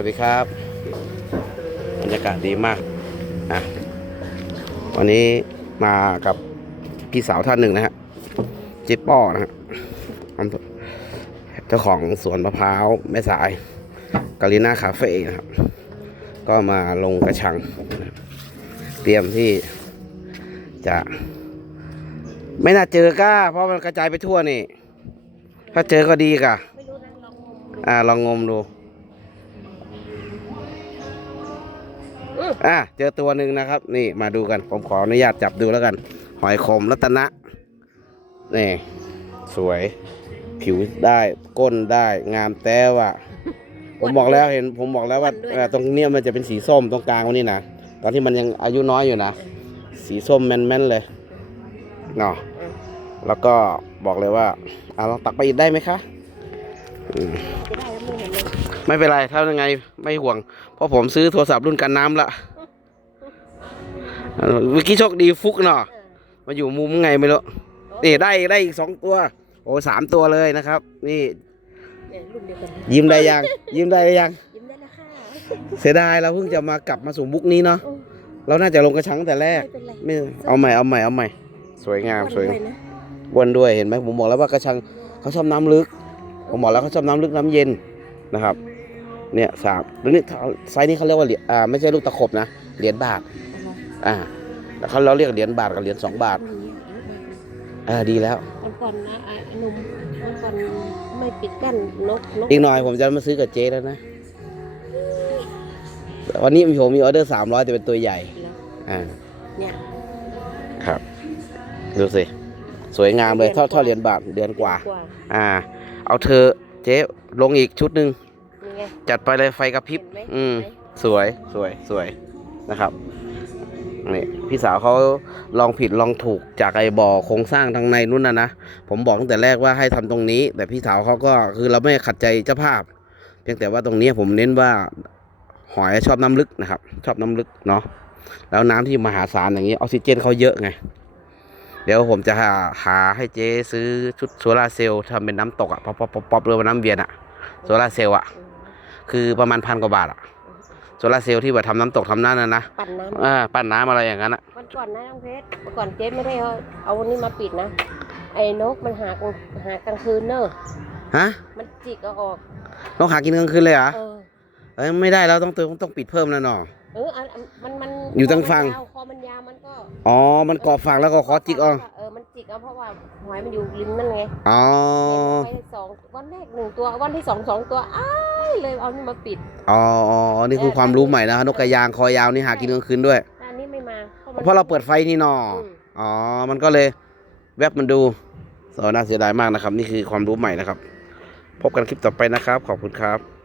วัสดีครับ บรรยากาศดีมากอะวันนี้มากับพี่สาวท่านหนึ่งนะฮะเจ๊ป้อนะฮะเจ้าของสวนมะพร้าวแม่สายกาลิน่าคาเฟ่นะครับ ก็มาลงกระชัง เตรียมที่จะ ไม่น่าเจอก้า เพราะมันกระจายไปทั่วนี่ ถ้าเจอก็ดีก่ะอ่าลองงมดู อะเจอตัวหนึ่งนะครับ นี่มาดูกันผมขออนุญาตจับดูแล้วกัน หอยขมรัตนะนี่สวย ผิวได้ก้นได้งามแต้ว่ะผมบอกแล้วเห็นผมบอกแล้วว่าเอ่อตรงเนี้ยมันจะเป็นสีส้มตรงกลางวันนี้นะตอนที่มันยังอายุน้อยอยู่นะ สีส้มแม่นๆเลยเนาะแล้วก็บอกเลยว่าเอาลองตักไปอีกได้ไหมคะอืมจะได้แล้วมือเห็นเลย ไม่เป็นไรถ้ายังไงไม่ห่วง เพราะผมซื้อโทรศัพท์รุ่นกันน้ำละเออเมื่อกี้โชคดีฟุกเนาะเออมาอยู่มุมไงไม่รู้นี่ได้ได้อีกสองตัว โอ้สามตัวเลยนะครับ นี่เนี่ยรุ่นเดียวกันยิ้มได้ยัง ยิ้มได้ยังยิ้มได้แล้วค่ะเสียดายเราเพิ่งจะมากลับมาสู่บุกนี้เนาะโอ้เราน่าจะลงกระชังตั้งแต่แรกไม่เป็นไรไม่เอาใหม่เอาใหม่เอาใหม่ สวยงามสวยอ้นด้นะวนด้วยเห็นไหมผมบอกแล้วว่ากระชังเขาชอบน้ำลึก ผมบอกแล้วเขาชอบน้ำลึกน้ำเย็นนะครับ เนี่ยสามตัวนี้ไซส์นี้เขาเรียกว่าเหรียญอ่าไม่ใช่ลูกตะขบนะเหรียญบาทอ่าแล้วเขาเราเรียกเหรียญบาทกับเหรียญสองบาทเอาอย่างเงี้ยเอามาอ่าดีแล้ววันก่อนนะไอ้หนุ่มวันก่อนไม่ปิดกั้นนกนกอีกหน่อยผมจะมาซื้อกับเจ๊แล้วนะวันนี้ผมมีออเดอร์สามร้อยแต่เป็นตัวใหญ่แล้วอ่าเนี่ยครับดูสิสวยงามเลยเท่าเท่าเหรียญบาทเดือนกว่ากว่าอ่า เอาเธอะเจ๊ลงอีกชุดหนึ่งนี่ ไงจัดไปเลยไฟกระพริบ เห็นไหมอืม เห็นไหสวยสวยสวยนะครับนี่พี่สาวเขาลองผิดลองถูกจากไอ้บ่อโครงสร้างทางในนู่นนะนะผมบอกตั้งแต่แรกว่าให้ทำตรงนี้ แต่พี่สาวเขาก็คือเราไม่ขัดใจเจ้าภาพ เพียงแต่ว่าตรงนี้ผมเน้นว่าหอยชอบน้ำลึกนะครับ ชอบน้ำลึกเนาะแล้วน้ำที่มหาศาลอย่างนี้ออกซิเจนเขาเยอะไง เดี๋ยวผมจะหาหาให้เจ๊ซื้อชุดโซลาร์เซลล์ทำเป็นน้ำตกอะป๊อปป๊อปป๊อปป๊อปเรือว่าน้ำเวียนอะโซลาร์เซลล์อะ อืม คือประมาณพันกว่าบาทอะโซลาร์เซลล์ที่แบบทำน้ำตกทำนั่นนะนะปั่นน้ำอ่าปั้นน้ำอะไรอย่างนั้นอะวันก่อนนะน้องเพชรวันก่อนเจ๊ไม่ได้เอาเอาวันนี้มาปิดนะ ไอ้นกมันหากลางหากลางคืนเนอะฮะมันจิกเอาออกต้องหากินกลางคืนเลยเหรอเออเอ้ยไม่ได้แล้วต้องเติมต้องปิดเพิ่มแล้วเนาะ เอออันอันมันมันอยู่ทางฝั่งคอมันยาวคอมันยาวมันก็อ๋อ มันกรอบฝังแล้วก็คอจิกเอ๋อเออมันจิกเอาเพราะว่าหอยมันอยู่ริมนั่นไงอ๋อไปสองวันแรกหนึ่งตัววันที่สองสองตัวอ้าย เลยเอานี่มาปิด อ๋ออ๋อนี่คือความรู้ใหม่นะนกกระยางคอยาวนี่หากินกลางคืนด้วยแต่อันนี้ไม่มามันเพราะเราเปิดไฟนี่เนออืมอ๋อ มันก็เลยแวบมันดูสน่าเสียดายมากนะครับ นี่คือความรู้ใหม่นะครับ พบกันคลิปต่อไปนะครับ ขอบคุณครับ